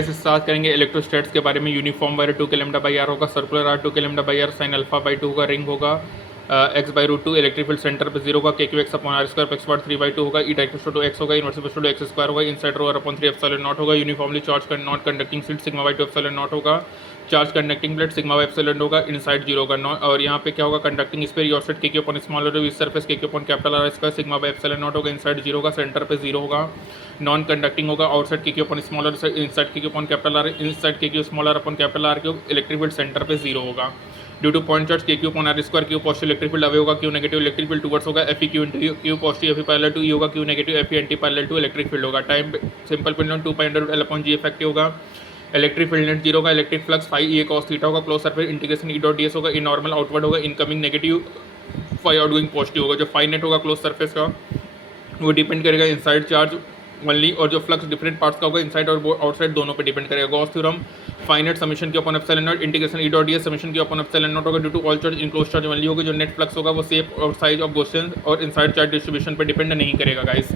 Start करेंगे इलेक्ट्रोस्टैट्स के बारे में। Uniform wire 2 k lambda by r होगा, circular r 2 k lambda by r, sine alpha by 2 होगा, रिंग होगा x by root 2, electric field centre पे 0 होगा, k q x upon r square x bar 3/2 होगा, ई डाइक्रोस्टो to x होगा, inversely to x square होगा, inside rho r upon 3 epsilon not होगा, uniformly charge not conducting sheet sigma by 2 epsilon not होगा, charge conducting plate sigma by epsilon होगा, inside 0 होगा। और यहाँ पे क्या होगा, conducting sphere your side k q upon small with surface k q upon capital R square sigma by epsilon not होगा, inside 0 होगा, सेंटर पे 0 होगा, नॉन कंडक्टिंग होगा, outside k q upon smaller inside k q upon capital R, inside k q smaller upon capital R cube, electric field centre पे 0 होगा। Due to point charge के q upon r square, q positive electric field away होगा, q negative electric field towards होगा, F q into q positive F parallel to E होगा, q negative F anti parallel to electric field होगा। Time simple pendulum 2 pi under root l upon g effective होगा, electric field net 0 होगा, electric flux phi A cos theta होगा, close surface integration E dot d s होगा, इन normal outward होगा, incoming negative phi outgoing positive होगा। जो phi net होगा close surface का वो डिपेंड करेगा इनसाइड चार्ज ओनली, और जो फ्लक्स डिफरेंट पार्ट्स का होगा इनसाइड और आउटसाइड दोनों पे डिपेंड करेगा। गॉस थ्योरम फाइनाइट समेशन के upon epsilon not integration E dot d S summation के अपॉन एप्सिलॉन नॉट होगा, due to all charge enclose charge only होगा। जो नेट फ्लक्स होगा वो शेप और साइज ऑफ गॉसियन और इनसाइड चार्ज डिस्ट्रीब्यूशन पे डिपेंड नहीं करेगा गाइस।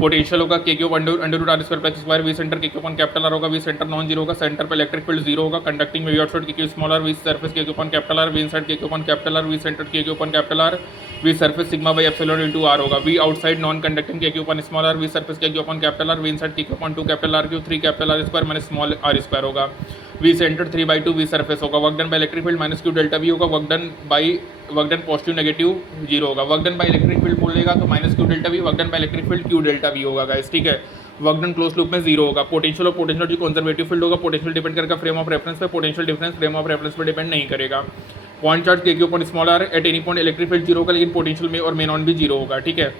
पोटेंशियल होगा k q under root r square plus square, V centre k q upon capital R होगा, वी सेंटर नॉन जीरो होगा, सेंटर पर इलेक्ट्रिक फील्ड 0 होगा, conducting में V outside k q small r, V surface k q upon capital R, V inside k q upon capital R, V centre k q upon capital R, V surface sigma by epsilon into r होगा, V outside non conducting k q upon small r, V surface k q upon capital R, V inside k q upon 2 capital are Q 3 capital R square minus small r square होगा, V centre 3/2 V surface होगा, work done by electric field minus q delta V होगा, work done positive negative 0 होगा, work done by electric field बोलेगा तो minus q delta V, work done by electric field q delta V होगा guys, ठीक है। Work done close loop में 0 होगा। Potential जो कंजर्वेटिव फील्ड होगा, पोटेंशियल डिपेंड करेगा फ्रेम ऑफ रेफरेंस पे, potential difference frame of reference पे डिपेंड नहीं करेगा। पॉइंट चार्ज के q upon small r at any point electric field 0 होगा, लेकिन पोटेंशियल में और मेन ऑन भी 0 होगा, ठीक है।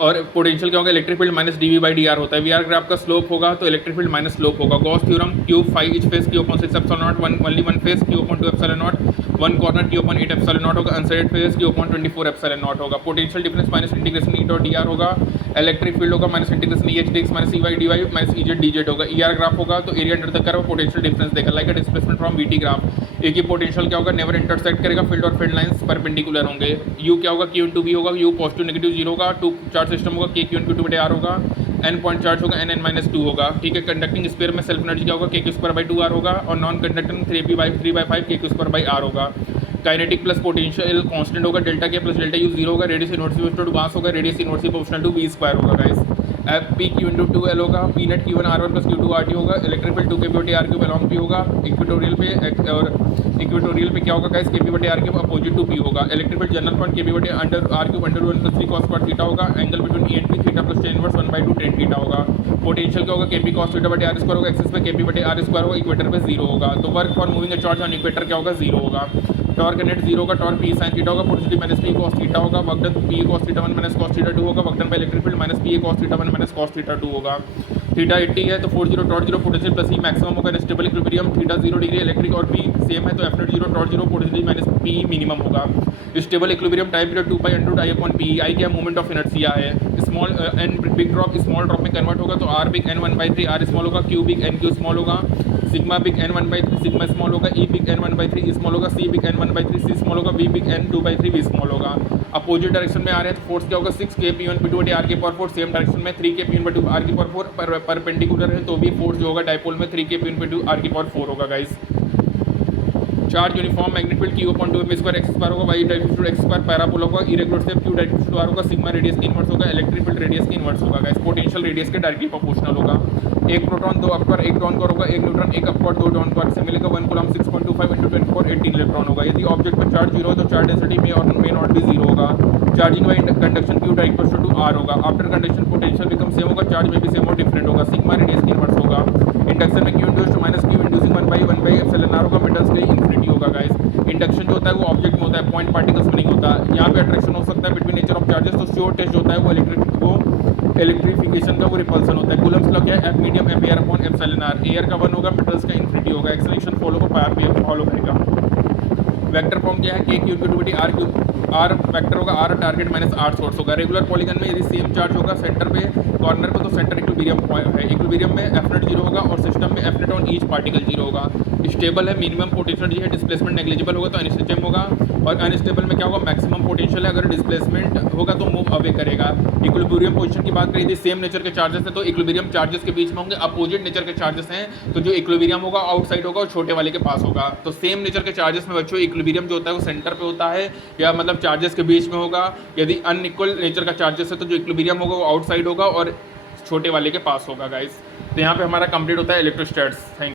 और पोटेंशियल क्या होगा, electric field minus d V by d r होता है, वी आर ग्राफ का स्लोप होगा तो इलेक्ट्रिक फील्ड माइनस स्लोप होगा। Gauss theorem q phi each face q upon 6 epsilon naught, only one face q upon 2 epsilon naught, one corner q upon 8 epsilon not होगा, unsided face q upon 24 epsilon not होगा। Potential difference minus integration E dot d r होगा, electric field होगा minus integration E H d x minus E y d y minus E z d z होगा। E r graph होगा तो area under the curve potential difference देगा, like a displacement from V t graph. एक ही potential क्या होगा, never intersect करेगा, field और फील्ड लाइंस परपेंडिकुलर होंगे। यू क्या होगा, क्यू इंटू वी होगा, यू पॉजिटिव नेगेटिव 0 होगा, 2 चार्ज सिस्टम होगा, के क्यू इंटू 2 आर होगा, एन पॉइंट चार्ज होगा, एन एन माइनस 2 होगा, ठीक है। कंडक्टिंग स्फीयर में सेल्फ एनर्जी क्या होगा, k q square by 2 are होगा, और non conducting 3/5 k q square by r होगा। काइनेटिक प्लस पोटेंशियल कांस्टेंट होगा, delta K plus delta U 0 होगा, रेडियस इनवर्सिबल टू मास होगा, radius inversely proportional to v square होगा guys. F p q into 2 l होगा, p net q 1 r 1 plus q 2 r t होगा, electric field 2 k बटे r cube along p होगा, equatorial पे और equatorial पे क्या होगा गाइस, के पी बटे r cube opposite to p होगा। Electric field general point k p बटे under r cube under 1 plus 3 cos square theta होगा, angle between E and p theta plus tan inverse 1/2 tan theta होगा। Potential क्या होगा, k p cos theta बटे r square होगा, axis पे k p बटे r square होगा, equator पे 0 होगा। तो work for moving a charge on equator क्या होगा, 0 होगा। टॉर्क नेट 0 होगा, टॉर्क पी साइन थीटा होगा, potential minus p cos theta होगा, work done p cos theta 1 minus cos theta 2 होगा, work done by electric field minus p cos theta 1 minus cos theta 2 होगा। Theta 80 है तो 40 torque 0 potential plus E maximum होगा, stable equilibrium theta 0 degree electric और p same है तो F net 0 torque 0 potential minus p minimum होगा। Stable equilibrium time period 2 pi under I upon p, I क्या moment of inertia है। Small n big drop small drop में convert होगा तो r big N 1/3 r small होगा, q big n q small होगा, sigma big N 1/3 sigma small होगा, E big N 1/3 small होगा, C big N 1/3 C small होगा, V big N 2/3 V small होगा। Opposite direction में आ रहे हैं तो फोर्स क्या होगा, 6 के पी 1 पी 2 बटे आर के पावर 4, सेम डायरेक्शन में 3 के पी 1 बटे आर के पावर 4 परपेंडिकुलर है तो भी फोर्स जो होगा डायपोल में 3 के पी 1 बटे आर के पावर 4 होगा guys. Charge uniform magnetic field Q upon 2 M square X square होगा, Y direction to x square parabola होगा, irregular shape Q direction to R होगा, सिग्मा रेडियस के इनवर्स होगा, इलेक्ट्रिक फील्ड रेडियस के inverse होगा guys. Potential radius के directly proportional होगा। एक प्रोटॉन 2 अपवर्ड 1 डाउनवर्ड होगा, एक न्यूट्रॉन 1 अपवर्ड 2 डाउनवर्ड से मिलेगा 1 कूलम 6.25 × 10⁴ 18 इलेक्ट्रॉन होगा। यदि ऑब्जेक्ट पर चार्ज 0 है तो चार्ज डेंसिटी में और मे नॉट भी 0 होगा। Charging by conduction Q direction to R होगा। After conduction potential become same होगा, चार्ज में भी सेम और डिफरेंट होगा, सिग्मा रेडियस के इनवर्स होगा। इंडक्शन में Q induced minus Q inducing 1/1 epsilon R होगा, मेटल्स के लिए इन्फिनिटी होगा गाइस। इंडक्शन जो होता है वो ऑब्जेक्ट में होता है, पॉइंट पार्टिकल्स में नहीं होता। यहाँ पे अट्रैक्शन हो सकता है बिटवीन नेचर ऑफ चार्जेस, तो श्योर टेस्ट होता है वो इलेक्ट्रिफिकेशन का वो रिपल्सन होता है। कूलम्स लॉ क्या है, F medium ampere upon epsilon r, air का 1 होगा, मेटल्स का इन्फिनिटी होगा, एक्सेलरेशन फॉलो को पावर पे फॉलो करेगा। वेक्टर फॉर्म क्या है, के क्यूब की डिविटी आर क्यूब, आर वेक्टर होगा, r target minus r source होगा। रेगुलर पॉलीगन में यदि सेम चार्ज होगा सेंटर पे कॉर्नर पे तो सेंटर इक्विलिब्रियम है, इक्विलिब्रियम में एफ नेट जीरो होगा और सिस्टम में F net on each particle zero होगा। स्टेबल है, मिनिमम पोटेंशियल है, डिस्प्लेसमेंट नेग्लिजिबल होगा तो अनस्टेबल होगा, और अनस्टेबल में क्या होगा, मैक्सिमम पोटेंशियल है, अगर डिस्प्लेसमेंट होगा तो मूव अवे करेगा। इक्विलिब्रियम पोजीशन की बात करें, यदि सेम नेचर के चार्जेस है तो इक्विलिब्रियम चार्जेस के बीच में होंगे, अपोजिट नेचर के चार्जेस हैं तो जो इक्विलिब्रियम होगा आउटसाइड होगा और छोटे वाले के पास होगा। तो सेम नेचर के चार्जेस में बच्चों इक्विलिब्रियम जो होता है वो सेंटर पे होता है, या मतलब चार्जेस के बीच में होगा। यदि अनइक्वल नेचर का चार्जेस है तो जो इक्विलिब्रियम होगा वो आउटसाइड होगा और छोटे वाले के पास होगा गाइस। तो यहाँ पे हमारा कंप्लीट होता है इलेक्ट्रोस्टैट्स। थैंक